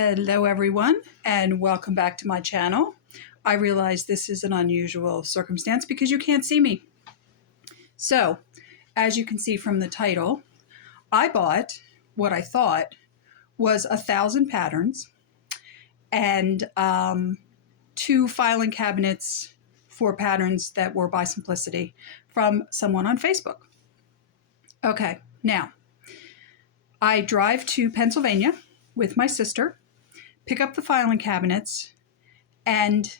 Hello everyone, and welcome back to my channel. I realize this is an unusual circumstance because you can't see me. So, as you can see from the title, I bought what I thought was 1,000 patterns and 2 filing cabinets for patterns that were by Simplicity from someone on Facebook. Okay, now, I drive to Pennsylvania with my sister, pick up the filing cabinets, and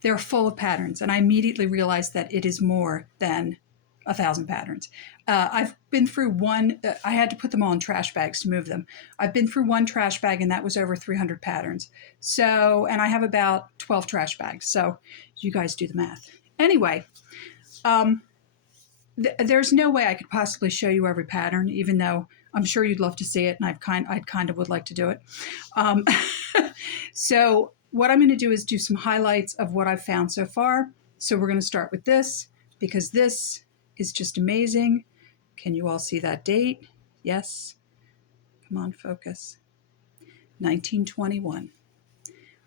they're full of patterns. And I immediately realized that it is more than 1,000 patterns. I've been through one, I had to put them all in trash bags to move them. I've been through one trash bag and that was over 300 patterns. So, and I have about 12 trash bags. So you guys do the math. Anyway, there's no way I could possibly show you every pattern, even though I'm sure you'd love to see it, and I kind of would like to do it. So what I'm going to do is do some highlights of what I've found so far. So we're going to start with this, because this is just amazing. Can you all see that date? Yes. Come on, focus. 1921.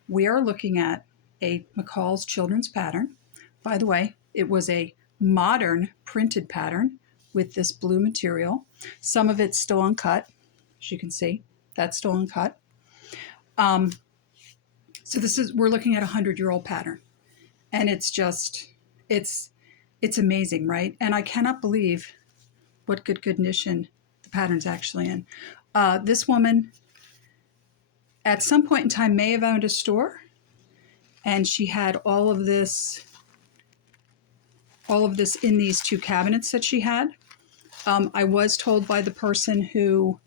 We are looking at a McCall's children's pattern. By the way, it was a modern printed pattern with this blue material. Some of it's still uncut, as you can see. That's still uncut. So we're looking at a 100-year-old pattern, and it's just, it's amazing, right? And I cannot believe what good condition the pattern's actually in. This woman, at some point in time, may have owned a store, and she had all of this in these 2 cabinets that she had. I was told by the person who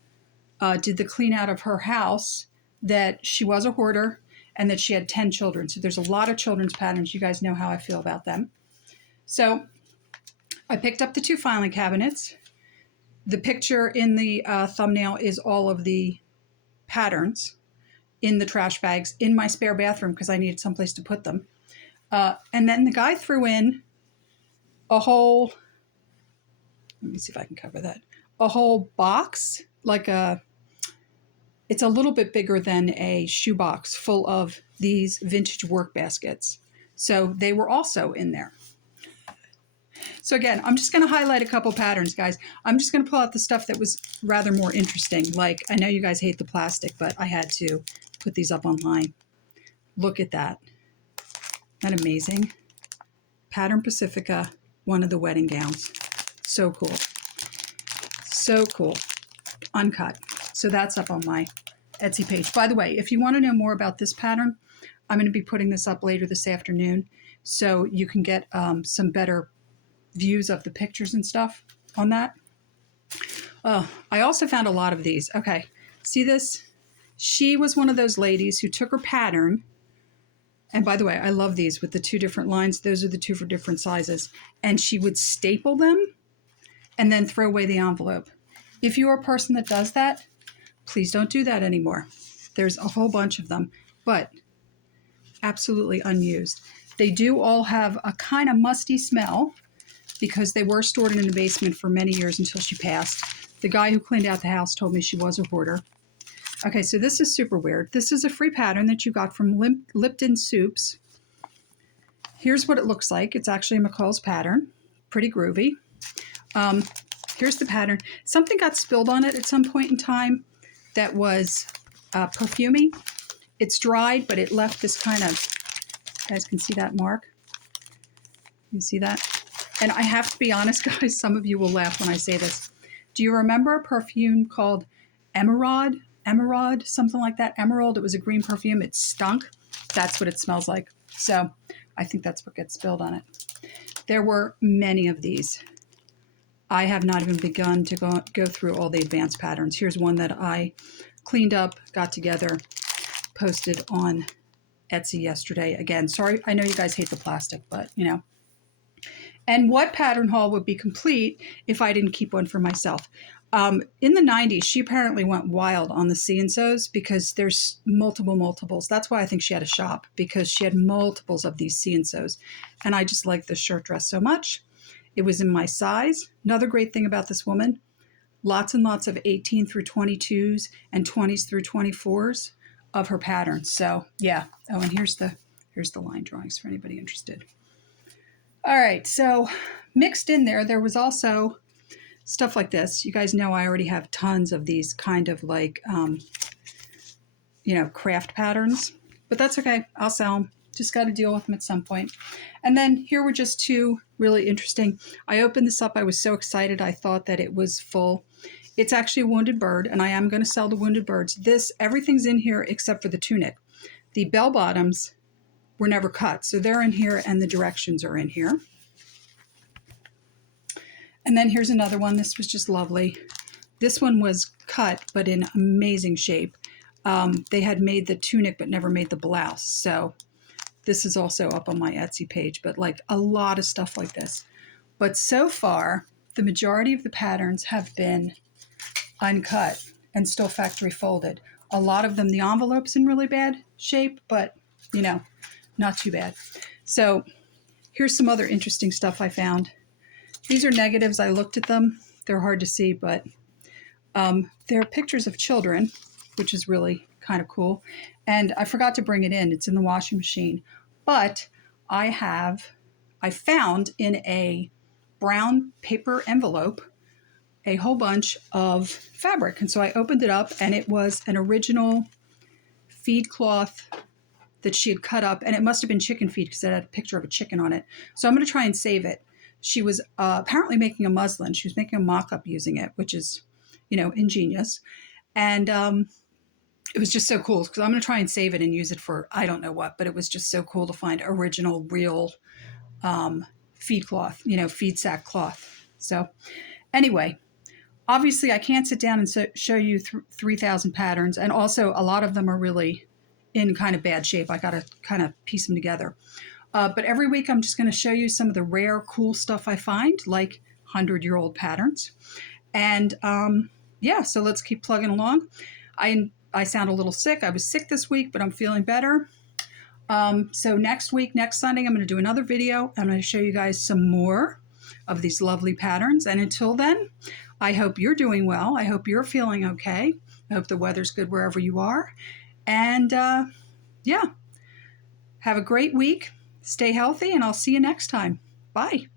did the clean out of her house that she was a hoarder and that she had 10 children. So there's a lot of children's patterns. You guys know how I feel about them. So I picked up the 2 filing cabinets. The picture in the thumbnail is all of the patterns in the trash bags in my spare bathroom because I needed someplace to put them. And then the guy threw in a whole, let me see if I can cover that, a whole box, it's a little bit bigger than a shoebox full of these vintage work baskets. So they were also in there. So again, I'm just going to highlight a couple patterns, guys. I'm just going to pull out the stuff that was rather more interesting. Like, I know you guys hate the plastic, but I had to put these up online. Look at that. Isn't that amazing? Pattern Pacifica, one of the wedding gowns. So cool. So cool. Uncut. So that's up on my Etsy page. By the way, if you want to know more about this pattern, I'm going to be putting this up later this afternoon so you can get some better views of the pictures and stuff on that. I also found a lot of these. Okay, see this? She was one of those ladies who took her pattern, and by the way, I love these with the 2 different lines. Those are the 2 for different sizes. And she would staple them and then throw away the envelope. If you're a person that does that, please don't do that anymore. There's a whole bunch of them, but absolutely unused. They do all have a kind of musty smell because they were stored in the basement for many years until she passed. The guy who cleaned out the house told me she was a hoarder. Okay, so this is super weird. This is a free pattern that you got from Lipton Soups. Here's what it looks like. It's actually a McCall's pattern. Pretty groovy. Here's the pattern. Something got spilled on it at some point in time that was perfumey. It's dried, but it left this kind of, you guys can see that mark? You see that? And I have to be honest, guys, some of you will laugh when I say this. Do you remember a perfume called Emerald? Emerald, something like that. Emerald, it was a green perfume. It stunk. That's what it smells like. So I think that's what gets spilled on it. There were many of these. I have not even begun to go through all the advanced patterns. Here's one that I cleaned up, got together, posted on Etsy yesterday. Again, sorry, I know you guys hate the plastic, but you know. And what pattern haul would be complete if I didn't keep one for myself? In the 90s, she apparently went wild on the C&Sos because there's multiples. That's why I think she had a shop, because she had multiples of these C&Sos. And I just like this shirt dress so much. It was in my size. Another great thing about this woman, lots and lots of 18 through 22s and 20s through 24s. of her patterns. So yeah. Oh, and here's the line drawings for anybody interested. All right, so mixed in there was also stuff like this. You guys know I already have tons of these kind of like, you know, craft patterns, but that's okay. I'll sell them. Just got to deal with them at some point. And then here were just two really interesting. I opened this up. I was so excited. I thought that it was full. It's actually a wounded bird, and I am going to sell the wounded birds. Everything's in here except for the tunic. The bell bottoms were never cut, so they're in here, and the directions are in here. And then here's another one. This was just lovely. This one was cut, but in amazing shape. They had made the tunic, but never made the blouse. So this is also up on my Etsy page, but like a lot of stuff like this. But so far, the majority of the patterns have been uncut and still factory folded. A lot of them, the envelope's in really bad shape, but you know, not too bad. So here's some other interesting stuff I found. These are negatives. I looked at them. They're hard to see, but they're pictures of children, which is really kind of cool. And I forgot to bring it in. It's in the washing machine. But I found in a brown paper envelope a whole bunch of fabric. And so I opened it up, and it was an original feed cloth that she had cut up, and it must have been chicken feed because it had a picture of a chicken on it. So I'm going to try and save it. She was apparently making a muslin. She was making a mock-up using it, which is, you know, ingenious. And it was just so cool because I'm going to try and save it and use it for I don't know what, but it was just so cool to find original, real feed cloth, you know, feed sack cloth. So anyway, obviously I can't sit down and show you 3,000 patterns. And also a lot of them are really in kind of bad shape. I got to kind of piece them together. But every week I'm just going to show you some of the rare, cool stuff I find, like 100-year-old patterns. And yeah, so let's keep plugging along. I sound a little sick. I was sick this week, but I'm feeling better. So next week, next Sunday, I'm going to do another video. I'm going to show you guys some more of these lovely patterns. And until then, I hope you're doing well. I hope you're feeling okay. I hope the weather's good wherever you are. And yeah, have a great week. Stay healthy, and I'll see you next time. Bye.